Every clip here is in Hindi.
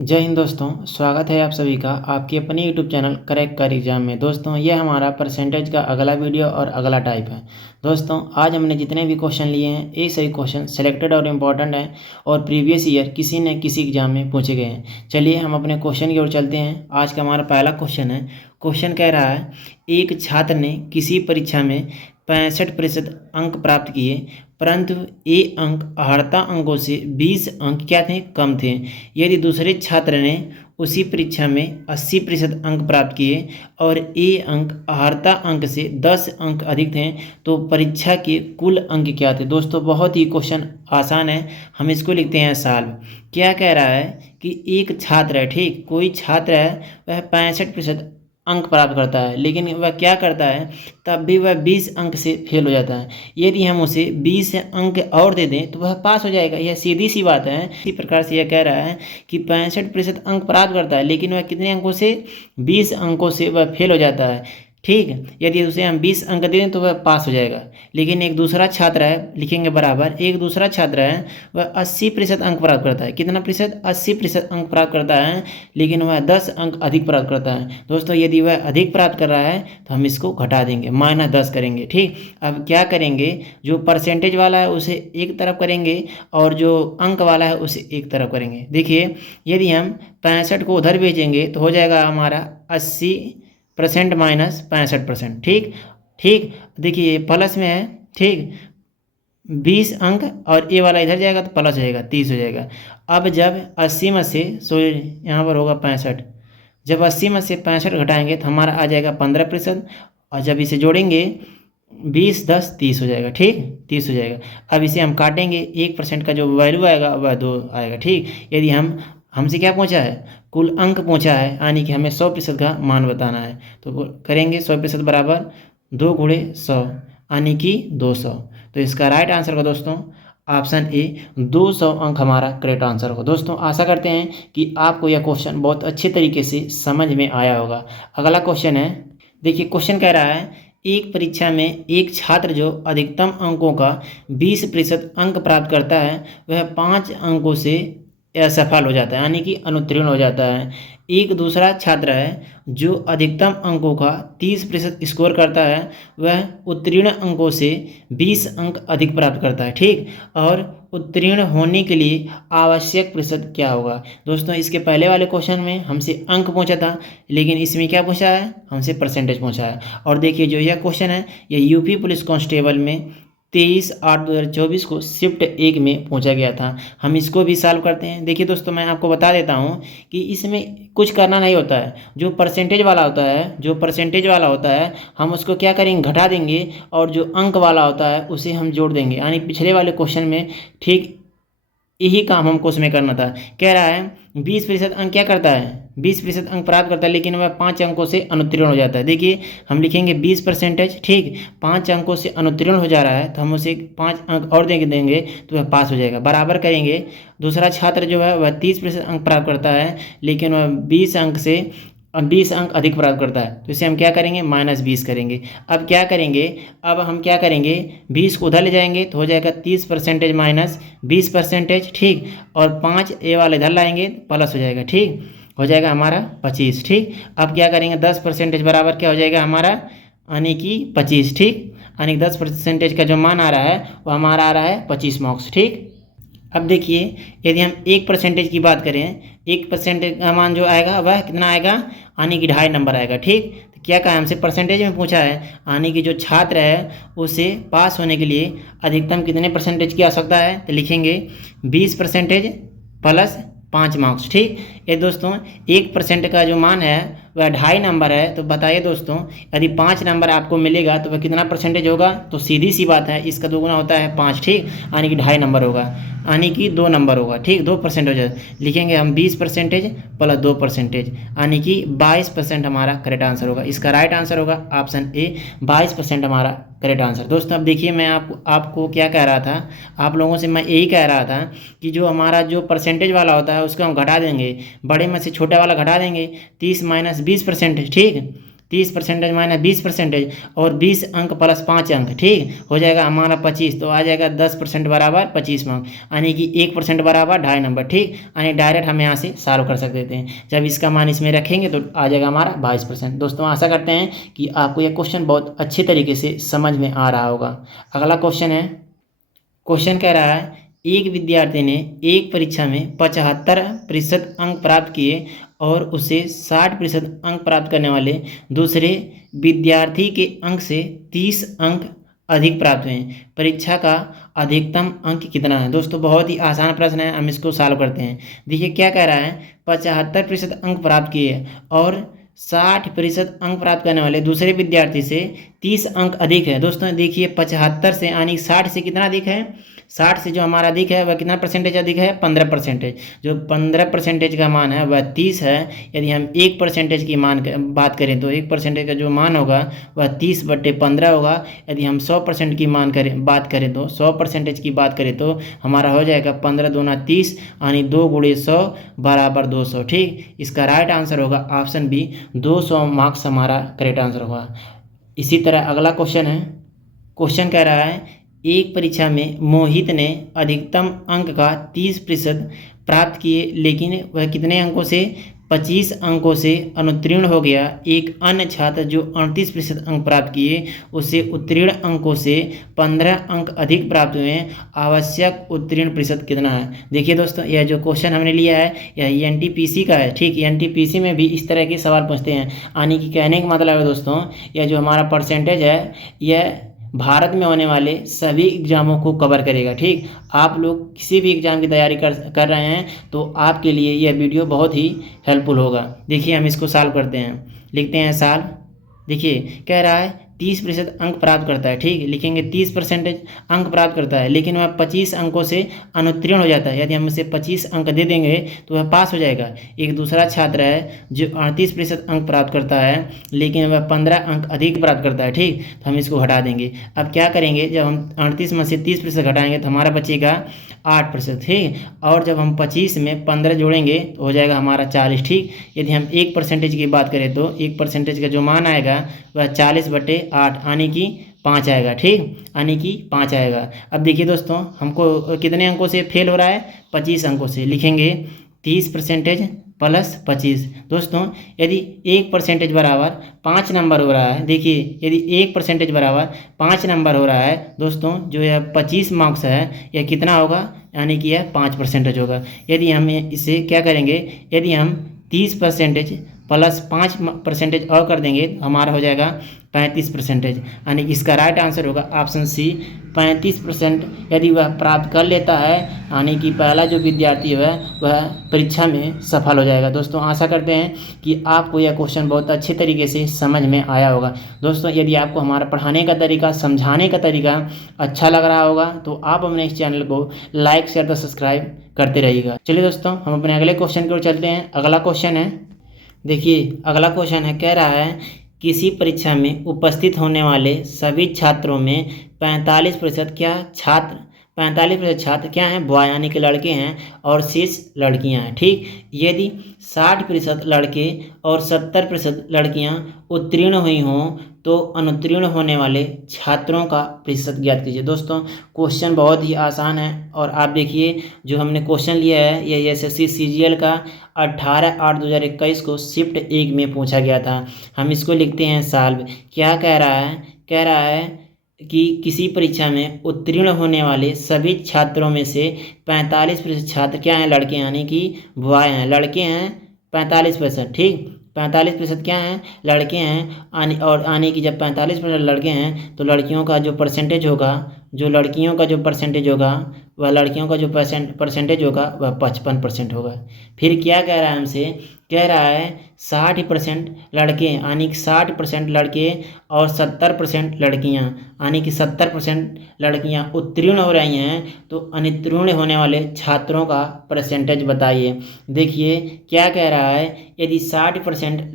जय हिंद दोस्तों, स्वागत है आप सभी का आपके अपने यूट्यूब चैनल क्रैक कर एग्जाम में। दोस्तों ये हमारा परसेंटेज का अगला वीडियो और अगला टाइप है। दोस्तों आज हमने जितने भी क्वेश्चन लिए हैं ये सही क्वेश्चन सिलेक्टेड और इम्पॉर्टेंट हैं और प्रीवियस ईयर किसी न किसी एग्जाम में पूछे गए हैं। चलिए हम अपने क्वेश्चन की ओर चलते हैं। आज का हमारा पहला क्वेश्चन है। क्वेश्चन कह रहा है, एक छात्र ने किसी परीक्षा में 65% अंक प्राप्त किए, परंतु ये अंक अहर्ता अंकों से 20 अंक क्या थे, कम थे। यदि दूसरे छात्र ने उसी परीक्षा में 80% अंक प्राप्त किए और ये अंक अहर्ता अंक से 10 अंक अधिक थे, तो परीक्षा के कुल अंक क्या थे। दोस्तों बहुत ही क्वेश्चन आसान है, हम इसको लिखते हैं सॉल्व। क्या कह रहा है कि एक छात्र है, ठीक, कोई छात्र है, वह 65% अंक प्राप्त करता है, लेकिन वह क्या करता है, तब भी वह 20 अंक से फेल हो जाता है। यदि हम उसे 20 अंक और दे दें तो वह पास हो जाएगा। यह सीधी सी बात है। इसी प्रकार से यह कह रहा है कि 65% अंक प्राप्त करता है, लेकिन वह कितने अंकों से, 20 अंकों से वह फेल हो जाता है। ठीक, यदि उसे हम 20 अंक दे दें तो वह पास हो जाएगा। लेकिन एक दूसरा छात्र है, लिखेंगे बराबर, एक दूसरा छात्र है, वह 80% अंक प्राप्त करता है। कितना प्रतिशत, 80% अंक प्राप्त करता है, लेकिन वह 10 अंक अधिक प्राप्त करता है। दोस्तों यदि वह अधिक प्राप्त कर रहा है तो हम इसको घटा देंगे, -10 करेंगे। ठीक, अब क्या करेंगे, जो परसेंटेज वाला है उसे एक तरफ करेंगे और जो अंक वाला है उसे एक तरफ करेंगे। देखिए यदि हम 65 को उधर भेजेंगे तो हो जाएगा हमारा 80% माइनस 65%। ठीक ठीक, देखिए प्लस में है, ठीक, 20 अंक और ए वाला इधर जाएगा तो प्लस हो जाएगा, 30 हो जाएगा। अब जब 80 में से, यहाँ पर होगा 65, जब 80 में से 65 घटाएंगे तो हमारा आ जाएगा 15%, और जब इसे जोड़ेंगे 20 10 30 हो जाएगा। ठीक, 30 हो जाएगा। अब इसे हम काटेंगे, 1% का जो वैल्यू आएगा वह 2 आएगा। ठीक, यदि हमसे क्या पूछा है, कुल अंक पूछा है, यानी कि हमें 100% का मान बताना है, तो करेंगे 100% बराबर 2 गुणे 100, यानी कि 200। तो इसका राइट आंसर होगा दोस्तों ऑप्शन ए, 200 अंक हमारा करेक्ट आंसर होगा। दोस्तों आशा करते हैं कि आपको यह क्वेश्चन बहुत अच्छे तरीके से समझ में आया होगा। अगला क्वेश्चन है, देखिए क्वेश्चन कह रहा है, एक परीक्षा में एक छात्र जो अधिकतम अंकों का 20% अंक प्राप्त करता है, वह 5 अंकों से असफल हो जाता है, यानी कि अनुत्तीर्ण हो जाता है। एक दूसरा छात्र है जो अधिकतम अंकों का 30% स्कोर करता है, वह उत्तीर्ण अंकों से 20 अंक अधिक प्राप्त करता है। ठीक, और उत्तीर्ण होने के लिए आवश्यक प्रतिशत क्या होगा। दोस्तों इसके पहले वाले क्वेश्चन में हमसे अंक पूछा था, लेकिन इसमें क्या पूछा है, हमसे परसेंटेज पूछा है। और देखिए जो यह क्वेश्चन है, यह यूपी पुलिस कांस्टेबल में 23/8/2024 को शिफ्ट 1 में पूछा गया था। हम इसको भी सॉल्व करते हैं। देखिए दोस्तों मैं आपको बता देता हूँ कि इसमें कुछ करना नहीं होता है। जो परसेंटेज वाला होता है, जो परसेंटेज वाला होता है, हम उसको क्या करेंगे, घटा देंगे, और जो अंक वाला होता है उसे हम जोड़ देंगे। यानी पिछले वाले क्वेश्चन में ठीक यही काम हमको उसमें करना था। कह रहा है 20% अंक क्या करता है, 20% अंक प्राप्त करता है, लेकिन वह 5 अंकों से अनुत्तीर्ण हो जाता है। देखिए हम लिखेंगे 20%, ठीक, 5 अंकों से अनुत्तीर्ण हो जा रहा है तो हम उसे 5 अंक और देंगे तो वह पास हो जाएगा। बराबर करेंगे, दूसरा छात्र जो है वह 30% अंक प्राप्त करता है, लेकिन वह 20 अंक से 20 अंक अधिक प्राप्त करता है, तो इसे हम क्या करेंगे, -20 करेंगे। अब क्या करेंगे, अब हम क्या करेंगे, 20 को उधर ले जाएंगे तो हो जाएगा 30% माइनस 20%। ठीक, और 5 ए वाला इधर लाएंगे प्लस हो जाएगा। ठीक, हो जाएगा हमारा 25। ठीक, अब क्या करेंगे, 10% बराबर क्या हो जाएगा हमारा, यानी कि 25। ठीक, यानी 10% का जो मान आ रहा है वो हमारा आ रहा है 25 मार्क्स। ठीक, अब देखिए यदि हम 1% की बात करें, 1% का मान जो आएगा वह कितना आएगा, यानी कि 2.5 नंबर आएगा। ठीक, तो क्या कहा, हमसे परसेंटेज में पूछा है, यानी कि जो छात्र है उसे पास होने के लिए अधिकतम कितने परसेंटेज की आवश्यकता है, तो लिखेंगे 20% प्लस 5 मार्क्स। ठीक, ये दोस्तों 1% का जो मान है वह 2.5 नंबर है, तो बताइए दोस्तों यदि 5 नंबर आपको मिलेगा तो वह कितना परसेंटेज होगा, तो सीधी सी बात है, इसका दोगुना होता है 5। ठीक, यानी कि 2.5 नंबर होगा, यानी कि 2 नंबर होगा। ठीक, 2% हो जाए, लिखेंगे हम 20% प्लस 2%, यानी कि 22% हमारा करेक्ट आंसर होगा। इसका राइट आंसर होगा ऑप्शन ए, 22% हमारा करेक्ट आंसर। दोस्तों अब देखिए मैं आपको क्या कह रहा था, आप लोगों से मैं यही कह रहा था कि जो हमारा जो परसेंटेज वाला होता है उसको हम घटा देंगे, बड़े में से छोटा वाला घटा देंगे, 30 - 20%। ठीक, 30% माइनस 20% और 20 अंक प्लस 5 अंक, ठीक हो जाएगा हमारा 25। तो आ जाएगा 10% बराबर 25 अंक, यानी कि 1% बराबर 2.5 नंबर, ठीक। यानी डायरेक्ट हम यहाँ से सॉल्व कर सकते हैं। जब इसका मान इसमें रखेंगे तो आ जाएगा हमारा 22%। दोस्तों आशा करते हैं कि आपको यह क्वेश्चन बहुत अच्छे तरीके से समझ में आ रहा होगा। अगला क्वेश्चन है, क्वेश्चन कह रहा है एक विद्यार्थी ने एक परीक्षा में 75% अंक प्राप्त किए और उसे 60% अंक प्राप्त करने वाले दूसरे विद्यार्थी के अंक से 30 अंक अधिक प्राप्त हुए। परीक्षा का अधिकतम अंक कितना है। दोस्तों बहुत ही आसान प्रश्न है, हम इसको सॉल्व करते हैं। देखिए क्या कह रहा है, 75% अंक प्राप्त किए और 60% अंक प्राप्त करने वाले दूसरे विद्यार्थी से 30 अंक अधिक है। दोस्तों देखिए 75 से यानी 60 से कितना अधिक है, 60 से जो हमारा अधिक है वह कितना परसेंटेज अधिक है, 15%। जो 15% का मान है वह 30 है। यदि हम 1% की बात करें तो 1% का जो मान होगा वह 30/15 होगा। यदि हम 100% की बात करें तो 100% की बात करें तो हमारा हो जाएगा 15 दूना 30 यानी 2 × 100 बराबर 200, ठीक। इसका राइट आंसर होगा ऑप्शन बी, 200 मार्क्स हमारा करेक्ट आंसर होगा। इसी तरह अगला क्वेश्चन है, क्वेश्चन कह रहा है एक परीक्षा में मोहित ने अधिकतम अंक का 30% प्राप्त किए, लेकिन वह कितने अंकों से, 25 अंकों से अनुत्तीर्ण हो गया। एक अन्य छात्र जो 38% अंक प्राप्त किए उसे उत्तीर्ण अंकों से 15 अंक अधिक प्राप्त हुए। आवश्यक उत्तीर्ण प्रतिशत कितना है। देखिए दोस्तों यह जो क्वेश्चन हमने लिया है यह एनटीपीसी का है, ठीक। एनटीपीसी में भी इस तरह के सवाल पूछते हैं। यानी कि कहने का मतलब है दोस्तों यह जो हमारा परसेंटेज है यह भारत में होने वाले सभी एग्जामों को कवर करेगा, ठीक। आप लोग किसी भी एग्ज़ाम की तैयारी कर रहे हैं तो आपके लिए यह वीडियो बहुत ही हेल्पफुल होगा। देखिए हम इसको सॉल्व करते हैं, लिखते हैं सॉल्व। देखिए कह रहा है 30% अंक प्राप्त करता है, ठीक। लिखेंगे 30% अंक प्राप्त करता है, लेकिन वह 25 अंकों से अनुत्तीर्ण हो जाता है। यदि हम उसे 25 अंक दे देंगे तो वह पास हो जाएगा। एक दूसरा छात्र है जो 38% अंक प्राप्त करता है, लेकिन वह 15 अंक अधिक प्राप्त करता है, ठीक। तो हम इसको हटा देंगे। अब क्या करेंगे, जब हम 38 में से 30% घटाएंगे तो हमारा बचेगा 8%, ठीक। और जब हम 25 में 15 जोड़ेंगे तो हो जाएगा हमारा 40, ठीक। यदि हम 1% की बात करें तो 1% का जो मान आएगा वह 40/8 यानी कि 5 आएगा, ठीक। यानी कि 5 आएगा। अब देखिए दोस्तों हमको कितने अंकों से फेल हो रहा है, 25 अंकों से। लिखेंगे 30% प्लस 25। दोस्तों यदि 1% बराबर 5 नंबर हो रहा है, देखिए यदि 1% बराबर 5 नंबर हो रहा है दोस्तों, जो यह 25 मार्क्स है यह कितना होगा, यानी कि यह 5% होगा। यदि हम इसे क्या करेंगे, यदि हम 30% प्लस 5% और कर देंगे हमारा हो जाएगा 35%, यानी कि इसका राइट आंसर होगा ऑप्शन सी, 35% यदि वह प्राप्त कर लेता है, यानी कि पहला जो विद्यार्थी है वह परीक्षा में सफल हो जाएगा। दोस्तों आशा करते हैं कि आपको यह क्वेश्चन बहुत अच्छे तरीके से समझ में आया होगा। दोस्तों यदि आपको हमारा पढ़ाने का तरीका, समझाने का तरीका अच्छा लग रहा होगा तो आप अपने इस चैनल को लाइक शेयर व सब्सक्राइब करते रहिएगा। चलिए दोस्तों हम अपने अगले क्वेश्चन की ओर चलते हैं। अगला क्वेश्चन है, देखिए अगला क्वेश्चन है, कह रहा है किसी परीक्षा में उपस्थित होने वाले सभी छात्रों में 45% क्या हैं, बॉय यानी कि लड़के हैं और शेष लड़कियां हैं, ठीक। यदि 60% लड़के और 70% लड़कियां उत्तीर्ण हुई हों तो अनुत्तीर्ण होने वाले छात्रों का प्रतिशत ज्ञात कीजिए। दोस्तों क्वेश्चन बहुत ही आसान है और आप देखिए जो हमने क्वेश्चन लिया है ये SSC CGL का 18/8/2021 को शिफ्ट 1 में पूछा गया था। हम इसको लिखते हैं सॉल्व। क्या कह रहा है, कह रहा है कि किसी परीक्षा में उत्तीर्ण होने वाले सभी छात्रों में से 45% छात्र क्या हैं, लड़के यानी कि बॉय हैं, लड़के हैं 45%, ठीक। 45% क्या हैं, लड़के हैं। और आने की जब 45% लड़के हैं तो लड़कियों का जो परसेंटेज होगा, जो लड़कियों का जो परसेंटेज होगा वह लड़कियों का जो परसेंटेज होगा वह 55% होगा। फिर क्या कह रहा है हमसे, कह रहा है 60% लड़के यानी कि 60% लड़के और 70% लड़कियां यानी कि 70% लड़कियां उत्तीर्ण हो रही हैं, तो अनुत्तीर्ण होने वाले छात्रों का परसेंटेज बताइए। देखिए क्या कह रहा है, यदि 60%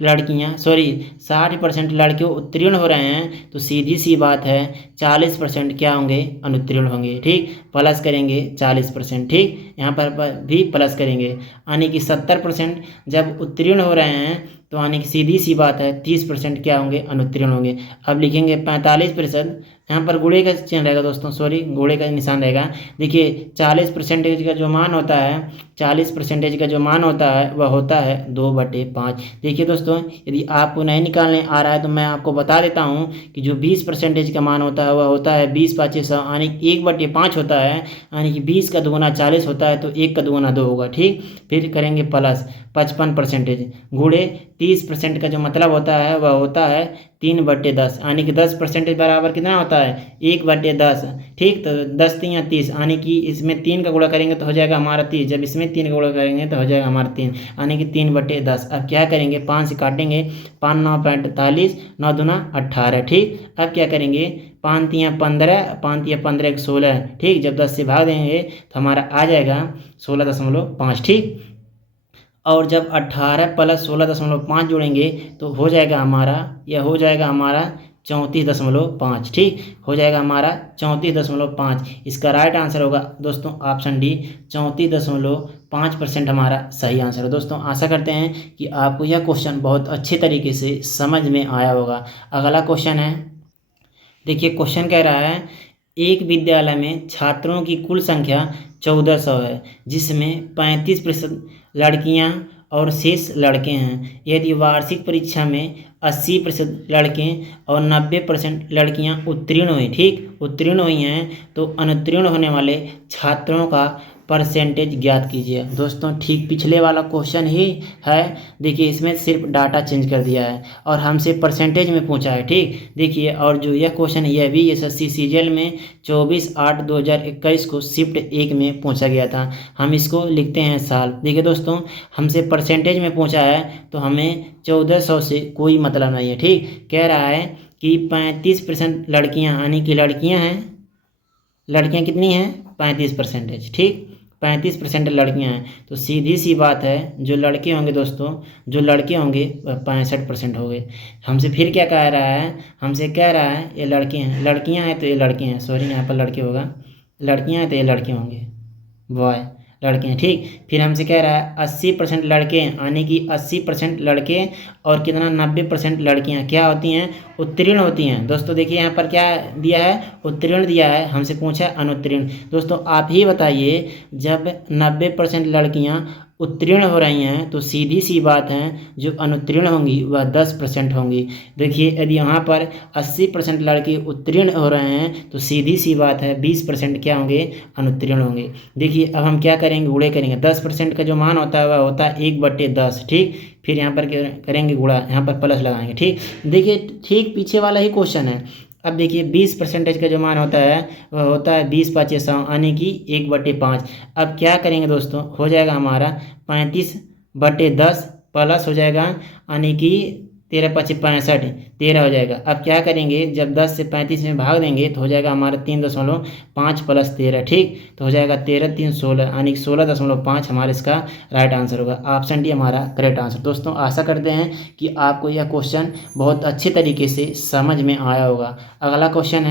लड़के उत्तीर्ण हो रहे हैं तो सीधी सी बात है 40% क्या होंगे, अनुत्तीर्ण होंगे, ठीक। प्लस करेंगे 40%, ठीक। यहाँ पर भी प्लस करेंगे, यानी कि 70% जब उत्तीर्ण हो रहे हैं तो यानी कि सीधी सी बात है 30% क्या होंगे, अनुत्तीर्ण होंगे। अब लिखेंगे 45%, यहाँ पर गुणे का चिन्ह रहेगा दोस्तों, सॉरी गुणे का निशान रहेगा। देखिए 40% का जो मान होता है, 40% का जो मान होता है वह होता है 2/5। देखिए दोस्तों, यदि आपको नहीं निकालने आ रहा है तो मैं आपको बता देता हूँ कि जो 20% का मान होता है वह होता है 20×5 यानी 1/5 होता है, यानी कि 20 का दुगुना 40 होता है, तो 1 का दुगुना 2 होगा। ठीक, फिर करेंगे प्लस 55% गुणे 30% का जो मतलब होता है वह होता है 3/10, यानी कि 10% बराबर कितना होता है, 1/10। ठीक, तो 10×3 यानी कि इसमें 3 का गुणा करेंगे तो हो जाएगा हमारा 30, जब इसमें 3 का गुणा करेंगे तो हो जाएगा हमारा 3, यानी कि 3/10। अब क्या करेंगे, 5 से काटेंगे, 5 9 45, 9 दूना 18। ठीक, अब क्या करेंगे, 5 3 15, 5 3 15 1 16। ठीक, जब 10 से भाग देंगे तो हमारा आ जाएगा 16.5। ठीक, और जब 18 + 16.5 जोड़ेंगे तो हो जाएगा हमारा, यह हो जाएगा हमारा 34.5। ठीक, हो जाएगा हमारा 34.5। इसका राइट आंसर होगा दोस्तों ऑप्शन डी, 34.5% हमारा सही आंसर है। दोस्तों आशा करते हैं कि आपको यह क्वेश्चन बहुत अच्छे तरीके से समझ में आया होगा। अगला क्वेश्चन है, देखिए क्वेश्चन कह रहा है, एक विद्यालय में छात्रों की कुल संख्या 1400 है, जिसमें 35% लड़कियां और शेष लड़के हैं। यदि वार्षिक परीक्षा में 80% लड़के और 90% लड़कियां उत्तीर्ण हुई, ठीक उत्तीर्ण हुई हैं, तो अनुत्तीर्ण होने वाले छात्रों का परसेंटेज ज्ञात कीजिए। दोस्तों ठीक पिछले वाला क्वेश्चन ही है। देखिए इसमें सिर्फ डाटा चेंज कर दिया है और हमसे परसेंटेज में पूछा है। ठीक, देखिए और जो यह क्वेश्चन है यह भी SSC सीजीएल में 24/8/2021 को शिफ्ट 1 में पूछा गया था। हम इसको लिखते हैं साल। देखिए दोस्तों, हमसे परसेंटेज में पूछा है तो हमें 1400 से कोई मतलब नहीं है। ठीक, कह रहा है कि 35% लड़कियां, यानी कि लड़कियां हैं, लड़कियां कितनी हैं, 35%। ठीक, 35% लड़कियां हैं, तो सीधी सी बात है जो लड़के होंगे दोस्तों, जो लड़के होंगे वह 65% हो गए। हमसे फिर क्या कह रहा है, हमसे कह रहा है ये लड़के हैं, लड़कियां हैं तो ये लड़के हैं, सॉरी यहाँ पर लड़के होगा, लड़कियां हैं तो ये लड़के होंगे, बॉय लड़के हैं। ठीक, फिर हमसे कह रहा है 80% लड़के, यानी कि 80% लड़के और कितना 90% लड़कियां क्या होती हैं, उत्तीर्ण होती हैं। दोस्तों देखिए यहाँ पर क्या दिया है, उत्तीर्ण दिया है, हमसे पूछा अनुत्तीर्ण। दोस्तों आप ही बताइए, जब 90% लड़कियां उत्तीर्ण हो रही हैं तो सीधी सी बात है जो अनुत्तीर्ण होंगी वह 10% होंगी। देखिए यदि यहाँ पर 80% लड़के उत्तीर्ण हो रहे हैं तो सीधी सी बात है 20% क्या होंगे, अनुत्तीर्ण होंगे। देखिए अब हम क्या करेंगे, गुणे करेंगे। 10% का जो मान होता है वह होता है 1/10। ठीक, फिर यहाँ पर करेंगे गुणा, यहाँ पर प्लस लगाएंगे। ठीक, देखिए ठीक पीछे वाला ही क्वेश्चन है। अब देखिए 20% का जो मान होता है वह होता है 20×5 यानी कि 1/5। अब क्या करेंगे दोस्तों, हो जाएगा हमारा 35/10 प्लस हो जाएगा, यानी कि 13×5 65, 13 हो जाएगा। अब क्या करेंगे, जब 10 से 35 में भाग देंगे तो हो जाएगा हमारा 3.5 + 13। ठीक, तो हो जाएगा 13 3 16, यानी कि 16.5 हमारा इसका राइट आंसर होगा। ऑप्शन डी हमारा करेक्ट आंसर। दोस्तों आशा करते हैं कि आपको यह क्वेश्चन बहुत अच्छे तरीके से समझ में आया होगा। अगला क्वेश्चन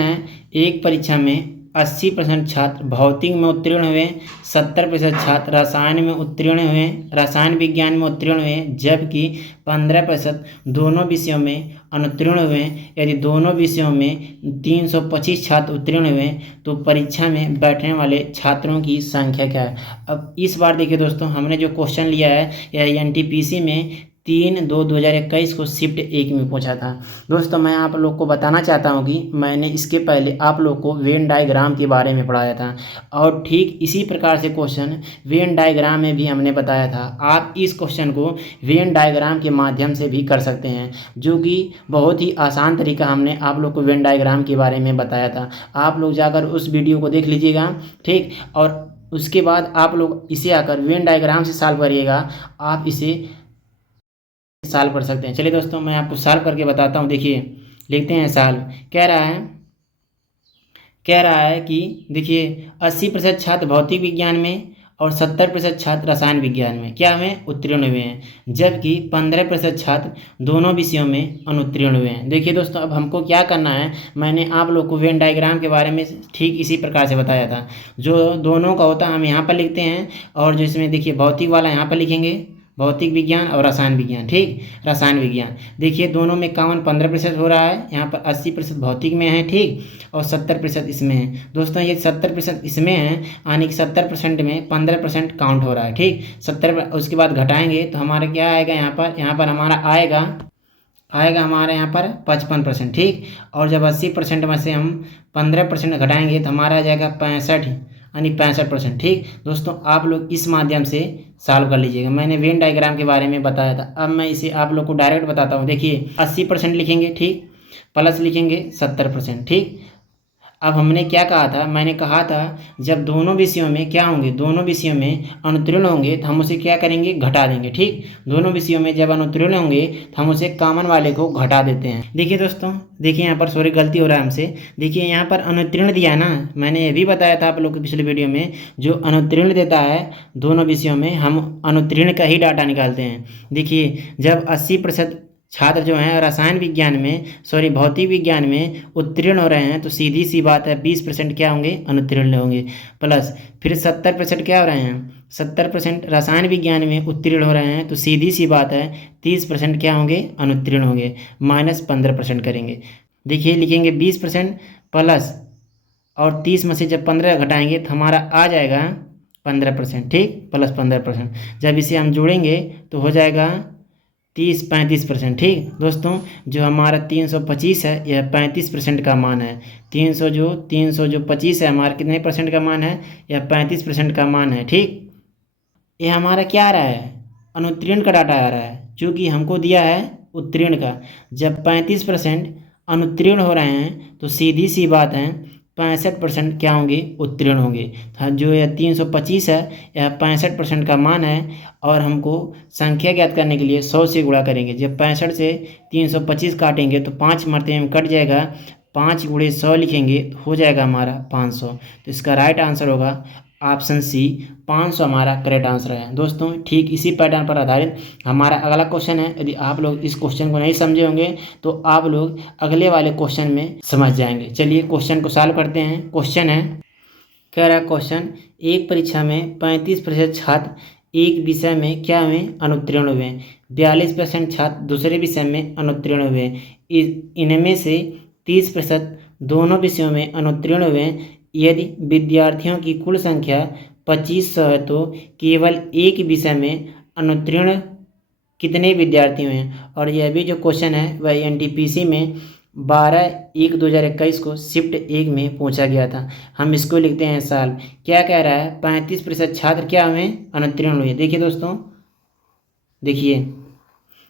है, एक परीक्षा में 80% छात्र भौतिक में उत्तीर्ण हुए, 70% छात्र रसायन में उत्तीर्ण हुए, रसायन विज्ञान में उत्तीर्ण हुए, जबकि 15% दोनों विषयों में अनुत्तीर्ण हुए। यदि दोनों विषयों में 325 छात्र उत्तीर्ण हुए तो परीक्षा में बैठने वाले छात्रों की संख्या क्या है। अब इस बार देखिए दोस्तों, हमने जो क्वेश्चन लिया है यह NTPC में 3/2/2021 को शिफ्ट 1 में पूछा था। दोस्तों मैं आप लोग को बताना चाहता हूं कि मैंने इसके पहले आप लोग को वेन डायग्राम के बारे में पढ़ाया था और ठीक इसी प्रकार से क्वेश्चन वेन डायग्राम में भी हमने बताया था। आप इस क्वेश्चन को वेन डायग्राम के माध्यम से भी कर सकते हैं, जो कि बहुत ही आसान तरीका हमने आप लोग को वेन डायग्राम के बारे में बताया था। आप लोग जाकर उस वीडियो को देख लीजिएगा। ठीक, और उसके बाद आप लोग इसे आकर वेन डायग्राम से सॉल्व करिएगा, आप इसे सॉल्व कर सकते हैं। चलिए दोस्तों मैं आपको सॉल्व करके बताता हूँ। देखिए लिखते हैं सॉल्व। कह रहा है कि देखिए 80% छात्र भौतिक विज्ञान में और 70% छात्र रसायन विज्ञान में क्या में उत्तीर्ण हुए हैं, जबकि 15% छात्र दोनों विषयों में अनुत्तीर्ण हुए हैं। देखिए दोस्तों अब हमको क्या करना है, मैंने आप लोग को वेन डायग्राम के बारे में ठीक इसी प्रकार से बताया था। जो दोनों का होता है हम यहाँ पर लिखते हैं, और जो इसमें देखिए भौतिक वाला यहाँ पर लिखेंगे, भौतिक विज्ञान और रसायन विज्ञान। ठीक, रसायन विज्ञान देखिए दोनों में कॉमन 15% हो रहा है। यहाँ पर 80% भौतिक में है, ठीक, और 70% इसमें है। दोस्तों ये 70% इसमें है, यानी कि 70% में 15% काउंट हो रहा है। ठीक, 70 उसके बाद घटाएंगे तो हमारा क्या आएगा, यहाँ पर हमारा आएगा हमारे यहाँ पर 55%। ठीक, और जब 80% में से हम 15% घटाएंगे तो हमारा आ जाएगा 65, यानी 65%। ठीक दोस्तों, आप लोग इस माध्यम से सॉल्व कर लीजिएगा। मैंने वेन डायग्राम के बारे में बताया था, अब मैं इसे आप लोग को डायरेक्ट बताता हूँ। देखिए 80% लिखेंगे, ठीक, प्लस लिखेंगे 70%। ठीक, अब हमने क्या कहा था, मैंने कहा था जब दोनों विषयों में क्या होंगे, दोनों विषयों में अनुत्तीर्ण होंगे तो हम उसे क्या करेंगे, घटा देंगे। ठीक, दोनों विषयों में जब अनुत्तीर्ण होंगे तो हम उसे कॉमन वाले को घटा देते हैं। देखिए दोस्तों, देखिए यहाँ पर सॉरी गलती हो रहा है हमसे। देखिए यहाँ पर अनुत्तीर्ण दिया ना, मैंने ये भी बताया था आप लोग को पिछले वीडियो में, जो अनुत्तीर्ण देता है दोनों विषयों में हम अनुत्तीर्ण का ही डाटा निकालते हैं। देखिए जब 80% छात्र जो हैं रसायन विज्ञान में भौतिक विज्ञान में उत्तीर्ण हो रहे हैं तो सीधी सी बात है 20% क्या होंगे, अनुत्तीर्ण होंगे। प्लस फिर 70% क्या हो रहे हैं, 70% रसायन विज्ञान में उत्तीर्ण हो रहे हैं तो सीधी सी बात है 30% क्या होंगे, अनुत्तीर्ण होंगे। माइनस 15% करेंगे। देखिए लिखेंगे 20% प्लस और 30 में से जब 15 घटाएंगे तो हमारा आ जाएगा 15%। ठीक, प्लस 15%। जब इसे हम जोड़ेंगे तो हो जाएगा 35%। ठीक दोस्तों, जो हमारा 325 है यह 35% का मान है। 325 है हमारा कितने परसेंट का मान है, यह 35% का मान है। ठीक, ये हमारा क्या आ रहा है, अनुत्तीर्ण का डाटा आ रहा है, चूँकि हमको दिया है उत्तीर्ण का। जब 35% अनुत्तीर्ण हो रहे हैं तो सीधी सी बात है 65% क्या होंगे, उत्तीर्ण होंगे। जो यह 325 है यह 65% का मान है, और हमको संख्या ज्ञात करने के लिए 100 से गुणा करेंगे। जब 65 से 325 काटेंगे तो 5 मरते में कट जाएगा, 5 गुणे 100 लिखेंगे तो हो जाएगा हमारा 500। तो इसका राइट आंसर होगा ऑप्शन सी, 500 हमारा करेक्ट आंसर है। दोस्तों ठीक इसी पैटर्न पर आधारित हमारा अगला क्वेश्चन है। यदि आप लोग इस क्वेश्चन को नहीं समझे होंगे तो आप लोग अगले वाले क्वेश्चन में समझ जाएंगे। चलिए क्वेश्चन को सॉल्व करते हैं। क्वेश्चन है, कह रहा है क्वेश्चन, एक परीक्षा में 35% छात्र एक विषय में क्या हुए, अनुत्तीर्ण हुए। 42% छात्र दूसरे विषय में अनुत्तीर्ण हुए। इनमें से 30% दोनों विषयों में अनुत्तीर्ण हुए। यदि विद्यार्थियों की कुल संख्या 2500 है तो केवल एक विषय में अनुत्तीर्ण कितने विद्यार्थी हुए हैं। और यह भी जो क्वेश्चन है वह एनटीपीसी में 12/1/2021 को शिफ्ट 1 में पूछा गया था। हम इसको लिखते हैं साल। क्या कह रहा है, 35% छात्र क्या हुए, अनुत्तीर्ण हुए। देखिए दोस्तों, देखिए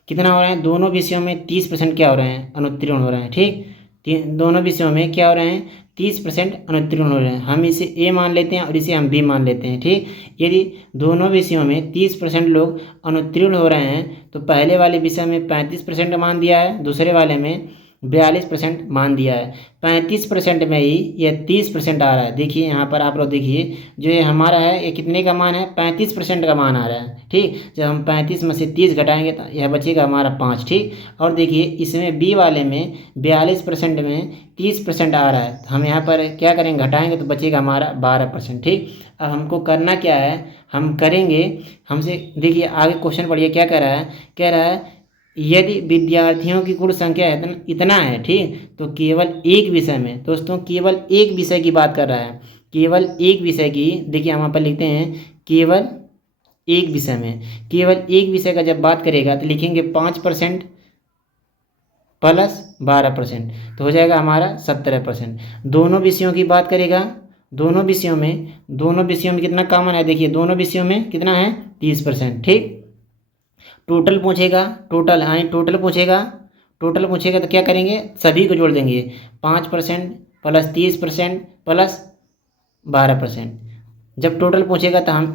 कितना हो रहा है, दोनों विषयों में 30% क्या हो रहे हैं, अनुत्तीर्ण हो रहे हैं। ठीक, दोनों विषयों में क्या हो रहे हैं, 30% अनुत्तीर्ण हो रहे हैं। हम इसे ए मान लेते हैं और इसे हम बी मान लेते हैं। ठीक, यदि दोनों विषयों में 30% लोग अनुत्तीर्ण हो रहे हैं तो पहले वाले विषय में 35% मान दिया है, दूसरे वाले में 42% मान दिया है। 35% में ही यह 30% आ रहा है। देखिए यहाँ पर आप लोग देखिए, जो ये हमारा है ये कितने का मान है, 35% का मान आ रहा है। ठीक, जब हम 35 में से 30 घटाएंगे तो यह बचेगा हमारा 5। ठीक, और देखिए इसमें बी वाले में 42% में 30% आ रहा है, तो हम यहाँ पर क्या करेंगे, घटाएंगे तो बचेगा हमारा 12%। ठीक, अब हमको करना क्या है, हम करेंगे, हमसे देखिए आगे क्वेश्चन पढ़िए क्या कह रहा है। कह रहा है यदि विद्यार्थियों की कुल संख्या इतना है, ठीक, तो केवल एक विषय में, दोस्तों केवल एक विषय की बात कर रहा है, केवल एक विषय की। देखिए हम यहाँ पर लिखते हैं केवल एक विषय में, केवल एक विषय का जब बात करेगा तो लिखेंगे 5% प्लस 12%, तो हो जाएगा हमारा 17%। दोनों विषयों की बात करेगा, दोनों विषयों में कितना कॉमन है, देखिए दोनों विषयों में कितना है, 30%। ठीक, टोटल पूछेगा, टोटल पूछेगा तो क्या करेंगे, सभी को जोड़ देंगे, 5% प्लस 30% प्लस 12%। जब टोटल पूछेगा तो हम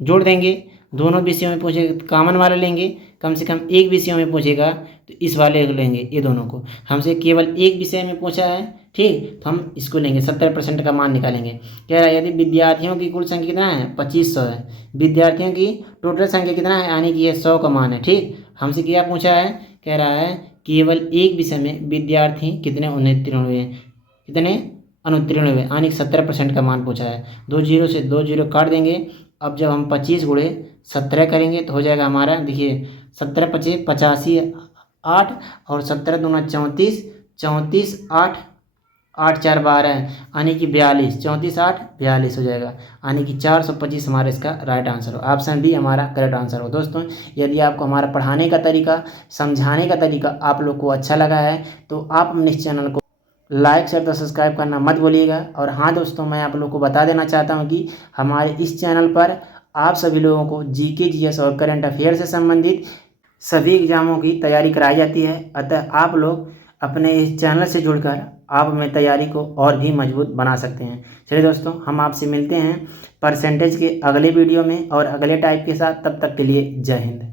जोड़ देंगे। दोनों विषयों में पूछेगा तो कॉमन वाला लेंगे, कम से कम एक विषयों में पूछेगा तो इस वाले को लेंगे, ये दोनों को। हमसे केवल एक विषय में पूछा है, ठीक, तो हम इसको लेंगे, 17% का मान निकालेंगे। कह रहा है यदि विद्यार्थियों की कुल संख्या कितना है, 2500 है, विद्यार्थियों की टोटल संख्या कितना है, यानी कि ये 100 का मान है। ठीक, हमसे क्या पूछा है, कह रहा है केवल एक विषय में विद्यार्थी कितने अनुत्तीर्ण हुए, कितने अनुत्तीर्ण हुए, यानी 17% का मान पूछा है। 2 जीरो से 2 जीरो काट देंगे। अब जब हम 25 गुणे 17 करेंगे तो हो जाएगा हमारा, देखिए 17 पचे 85 8 और 17 दूना 34, 34 8 8 4 12 यानी कि 42, 34 8 42 हो जाएगा, यानी कि 425 हमारा इसका राइट आंसर हो। ऑप्शन बी हमारा करेक्ट आंसर हो। दोस्तों यदि आपको हमारा पढ़ाने का तरीका, समझाने का तरीका आप लोग को अच्छा लगा है तो आप अपने इस चैनल को लाइक शेयर तो सब्सक्राइब करना मत भूलिएगा। और हाँ दोस्तों, मैं आप लोग को बता देना चाहता हूँ कि हमारे इस चैनल पर आप सभी लोगों को जीके, जीएस और करंट अफेयर से संबंधित सभी एग्जामों की तैयारी कराई जाती है। अतः आप लोग अपने इस चैनल से जुड़कर आप अपनी तैयारी को और भी मजबूत बना सकते हैं। चलिए दोस्तों, हम आपसे मिलते हैं परसेंटेज के अगले वीडियो में और अगले टाइप के साथ। तब तक के लिए जय हिंद।